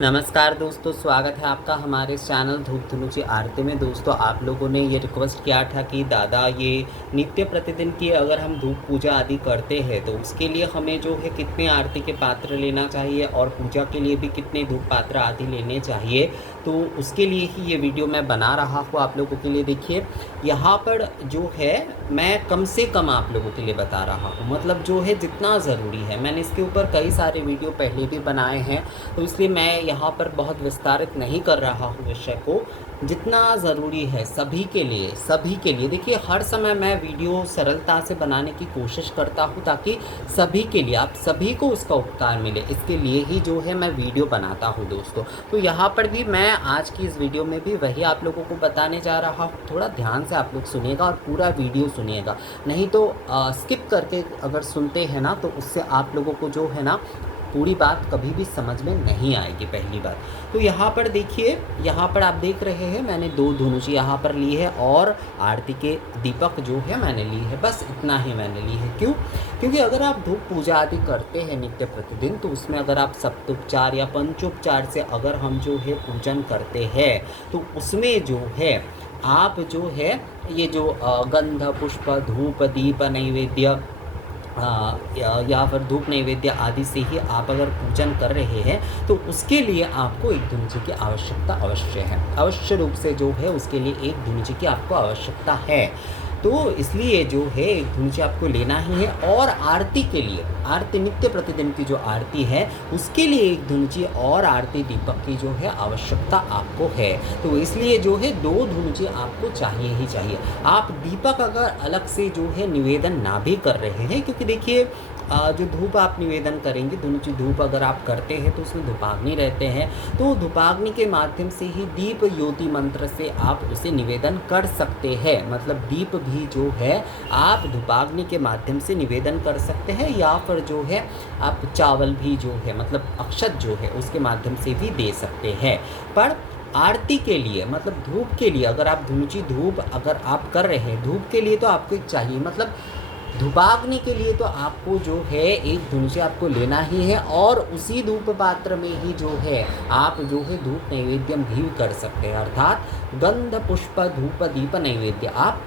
नमस्कार दोस्तों, स्वागत है आपका हमारे इस चैनल धूप धुनुची आरती में। दोस्तों, आप लोगों ने ये रिक्वेस्ट किया था कि दादा ये नित्य प्रतिदिन की अगर हम धूप पूजा आदि करते हैं तो उसके लिए हमें जो है कितने आरती के पात्र लेना चाहिए और पूजा के लिए भी कितने धूप पात्र आदि लेने चाहिए। तो उसके लिए ही ये वीडियो मैं बना रहा हूँ आप लोगों के लिए। देखिए, यहाँ पर जो है मैं कम से कम आप लोगों के लिए बता रहा हूँ, मतलब जो है जितना ज़रूरी है। मैंने इसके ऊपर कई सारे वीडियो पहले भी बनाए हैं, तो इसलिए मैं यहाँ पर बहुत विस्तारित नहीं कर रहा हूँ विषय को। जितना ज़रूरी है सभी के लिए, सभी के लिए। देखिए, हर समय मैं वीडियो सरलता से बनाने की कोशिश करता हूँ ताकि सभी के लिए, आप सभी को उसका उपकार मिले। इसके लिए ही जो है मैं वीडियो बनाता हूँ दोस्तों। तो यहाँ पर भी मैं आज की इस वीडियो में भी वही आप लोगों को बताने जा रहा हूँ। थोड़ा ध्यान से आप लोग सुनिएगा और पूरा वीडियो सुनिएगा, नहीं तो स्किप करके अगर सुनते हैं ना तो उससे आप लोगों को जो है ना पूरी बात कभी भी समझ में नहीं आएगी, पहली बात। तो यहाँ पर देखिए, यहाँ पर आप देख रहे हैं मैंने दो धुनुची यहाँ पर ली है और आरती के दीपक जो है मैंने ली है। बस इतना ही मैंने ली है। क्यों? क्योंकि अगर आप धूप पूजा आदि करते हैं नित्य प्रतिदिन, तो उसमें अगर आप सप्तोपचार या पंचोपचार से अगर हम जो है पूजन करते हैं तो उसमें जो है आप जो है ये जो गंध पुष्प धूप दीप नैवेद्य या फिर धूप नैवेद्य आदि से ही आप अगर पूजन कर रहे हैं तो उसके लिए आपको एक धुनुची की आवश्यकता अवश्य है। अवश्य रूप से जो है उसके लिए एक धुनुची की आपको आवश्यकता है। तो इसलिए जो है एक धुनुची आपको लेना ही है। और आरती के लिए, आरती नित्य प्रतिदिन की जो आरती है उसके लिए एक धुनुची और आरती दीपक की जो है आवश्यकता आपको है। तो इसलिए जो है दो धुनुची आपको चाहिए ही चाहिए। आप दीपक अगर अलग से जो है निवेदन ना भी कर रहे हैं, क्योंकि देखिए जो धूप आप निवेदन करेंगे, धुनुची धूप अगर आप करते हैं तो उसमें धूपाग्नि रहते हैं, तो धूपाग्नि के माध्यम से ही दीप ज्योति मंत्र से आप उसे निवेदन कर सकते हैं। मतलब दीप भी जो है आप धूपाग्नि के माध्यम से निवेदन कर सकते हैं, या फिर जो है आप चावल भी जो है मतलब अक्षत जो है उसके माध्यम से भी दे सकते हैं। पर आरती के लिए, मतलब धूप के लिए, अगर आप धुनुची धूप अगर आप कर रहे हैं, धूप के लिए तो आपको एक चाहिए, मतलब धूपाग्नि के लिए तो आपको जो है एक धुनुची आपको लेना ही है। और उसी धूप पात्र में ही जो है आप जो है धूप नैवेद्यम भी कर सकते हैं। अर्थात गंध पुष्प धूप दीप नैवेद्य आप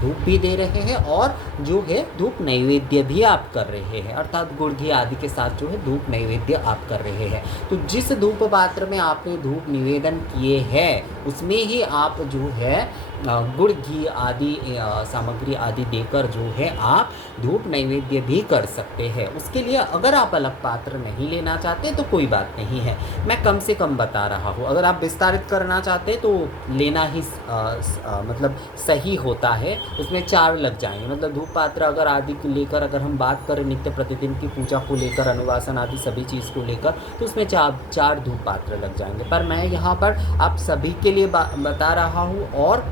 धूप भी दे रहे हैं और जो है धूप नैवेद्य भी आप कर रहे हैं, अर्थात गुड़ घी आदि के साथ जो है धूप नैवेद्य आप कर रहे हैं। तो जिस धूप पात्र में आपने धूप निवेदन किए हैं उसमें ही आप जो है गुड़ घी आदि सामग्री आदि देकर जो है आप धूप नैवेद्य भी कर सकते हैं। उसके लिए अगर आप अलग पात्र नहीं लेना चाहते तो कोई बात नहीं है, मैं कम से कम बता रहा हूँ। अगर आप विस्तारित करना चाहते हैं तो लेना ही मतलब सही होता है। उसमें 4 लग जाएंगे, मतलब धूप पात्र अगर आदि को लेकर अगर हम बात करें नित्य प्रतिदिन की पूजा को लेकर, अनुवासन आदि सभी चीज़ को लेकर, तो उसमें 4 धूप पात्र लग जाएंगे। पर मैं यहाँ पर आप सभी के लिए बता रहा हूँ और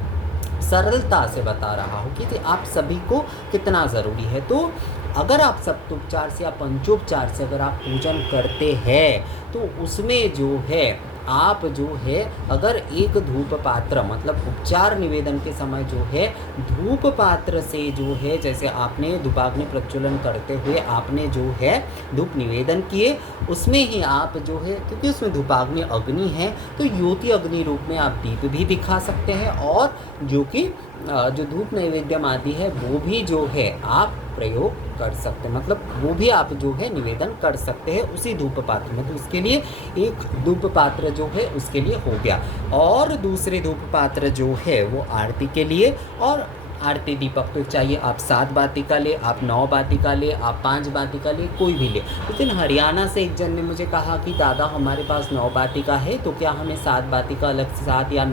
सरलता से बता रहा हूँ कि आप सभी को कितना ज़रूरी है। तो अगर आप सप्तोपचार से या पंचोपचार से अगर आप पूजन करते हैं तो उसमें जो है आप जो है अगर एक धूप पात्र, मतलब उपचार निवेदन के समय जो है धूप पात्र से जो है, जैसे आपने धूपाग्नि प्रज्वलन करते हुए आपने जो है धूप निवेदन किए, उसमें ही आप जो है, क्योंकि उसमें धूपाग्नि अग्नि है तो ज्योति अग्नि रूप में आप दीप भी दिखा सकते हैं और जो कि जो धूप नैवेद्यम आदि है वो भी जो है आप प्रयोग कर सकते हैं, मतलब वो भी आप जो है निवेदन कर सकते हैं उसी धूप पात्र में। तो उसके लिए एक धूप पात्र जो है उसके लिए हो गया, और दूसरे धूप पात्र जो है वो आरती के लिए। और आरती दीपक तो चाहिए, आप 7 बाती का ले, आप 9 बाती का ले, आप 5 बाती का ले, कोई भी ले। लेकिन हरियाणा से एक जन ने मुझे कहा कि दादा हमारे पास 9 बाती का है तो क्या हमें 7 बाती का अलग से 7 या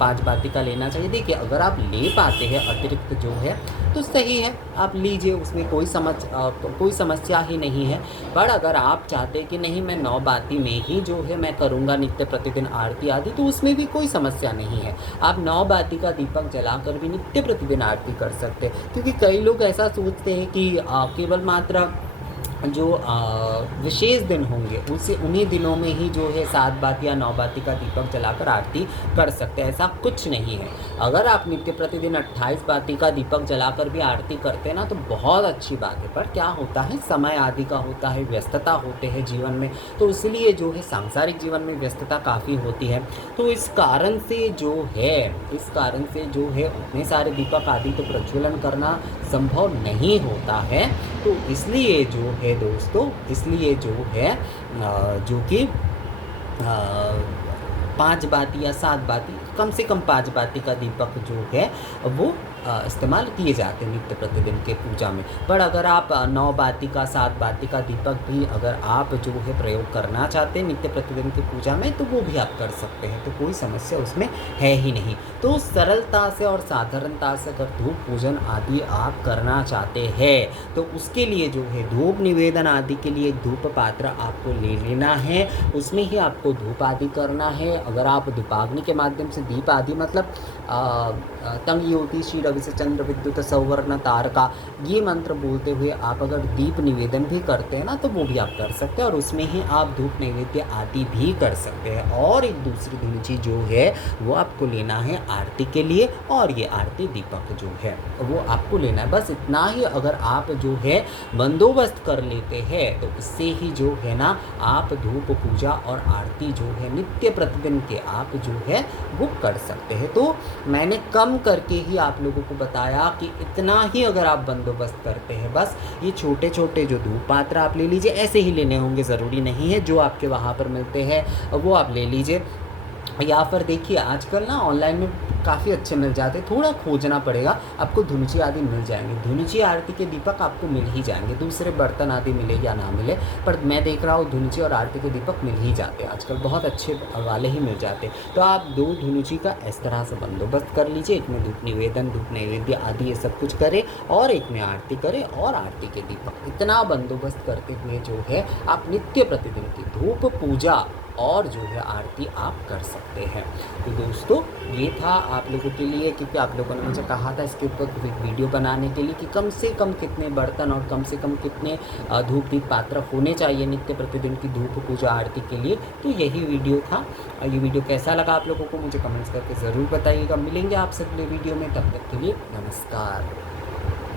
5 बाती का लेना चाहिए। देखिए, अगर आप ले पाते हैं अतिरिक्त जो है तो सही है, आप लीजिए, उसमें कोई समस्या ही नहीं है। पर अगर आप चाहते हैं कि नहीं मैं 9 बाती में ही जो है मैं करूँगा नित्य प्रतिदिन आरती आदि, तो उसमें भी कोई समस्या नहीं है। आप 9 बाती का दीपक जलाकर भी नित्य प्रतिदिन आरती कर सकते हैं। क्योंकि कई लोग ऐसा सोचते हैं कि केवल मात्र जो विशेष दिन होंगे उसी उन्हीं दिनों में ही जो है 7 बाती या 9 बाती का दीपक जलाकर आरती कर सकते हैं, ऐसा कुछ नहीं है। अगर आप नित्य प्रतिदिन 28 बाती का दीपक जलाकर भी आरती करते हैं ना तो बहुत अच्छी बात है। पर क्या होता है, समय आदि का होता है, व्यस्तता होते हैं जीवन में, तो इसलिए जो है सांसारिक जीवन में व्यस्तता काफ़ी होती है। तो इस कारण से जो है उतने सारे दीपक आदि तो प्रज्वलन करना संभव नहीं होता है। तो इसलिए जो है दोस्तों, इसलिए जो है जो कि 5 बाती या 7 बाती, कम से कम 5 बाती का दीपक जो है वो इस्तेमाल किए जाते हैं नित्य प्रतिदिन के पूजा में। पर अगर आप 9 बाती का 7 बाती का दीपक भी अगर आप जो है प्रयोग करना चाहते हैं नित्य प्रतिदिन की पूजा में तो वो भी आप कर सकते हैं, तो कोई समस्या उसमें है ही नहीं। तो सरलता से और साधारणता से अगर धूप पूजन आदि आप करना चाहते हैं तो उसके लिए जो है धूप निवेदन आदि के लिए एक धूप पात्र आपको ले लेना है, उसमें ही आपको धूप आदि करना है। अगर आप धूपाग्नि के माध्यम से दीप आदि मतलब तंग योति श्री रवि से चंद्र विद्युत सौवर्ण तारका, ये मंत्र बोलते हुए आप अगर दीप निवेदन भी करते हैं ना तो वो भी आप कर सकते हैं, और उसमें ही आप धूप नैवेद्य आदि भी कर सकते हैं। और एक दूसरी धुन चीज़ जो है वो आपको लेना है आरती के लिए, और ये आरती दीपक जो है वो आपको लेना है। बस इतना ही अगर आप जो है बंदोबस्त कर लेते हैं तो इससे ही जो है ना आप धूप पूजा और आरती जो है नित्य प्रतिदिन के आप जो है वो कर सकते हैं। तो मैंने कम करके ही आप लोगों को बताया कि इतना ही अगर आप बंदोबस्त करते हैं, बस ये छोटे छोटे जो धूप पात्र आप ले लीजिए, ऐसे ही लेने होंगे, ज़रूरी नहीं है जो आपके वहाँ पर मिलते हैं वो आप ले लीजिए। या फिर देखिए आजकल ना ऑनलाइन में काफ़ी अच्छे मिल जाते हैं, थोड़ा खोजना पड़ेगा, आपको धुनुची आदि मिल जाएंगे, धुनुची आरती के दीपक आपको मिल ही जाएंगे, दूसरे बर्तन आदि मिले या ना मिले, पर मैं देख रहा हूँ धुनुची और आरती के दीपक मिल ही जाते हैं आजकल, बहुत अच्छे वाले ही मिल जाते हैं। तो आप 2 धुनुची का इस तरह से बंदोबस्त कर लीजिए, एक में धूप निवेदन धूप नैवेद्य आदि ये सब कुछ करें और एक में आरती करें और आरती के दीपक, इतना बंदोबस्त करते हुए जो है आप नित्य प्रतिदिन की धूप पूजा और जो है आरती आप कर सकते हैं। तो दोस्तों ये था आप लोगों के लिए, क्योंकि आप लोगों ने मुझे कहा था इसके ऊपर वीडियो बनाने के लिए कि कम से कम कितने बर्तन और कम से कम कितने धूप दीप पात्र होने चाहिए नित्य प्रतिदिन की धूप पूजा आरती के लिए। तो यही वीडियो था। ये वीडियो कैसा लगा आप लोगों को मुझे कमेंट्स करके ज़रूर बताइएगा। मिलेंगे आपसे अगले वीडियो में, तब तक के लिए नमस्कार।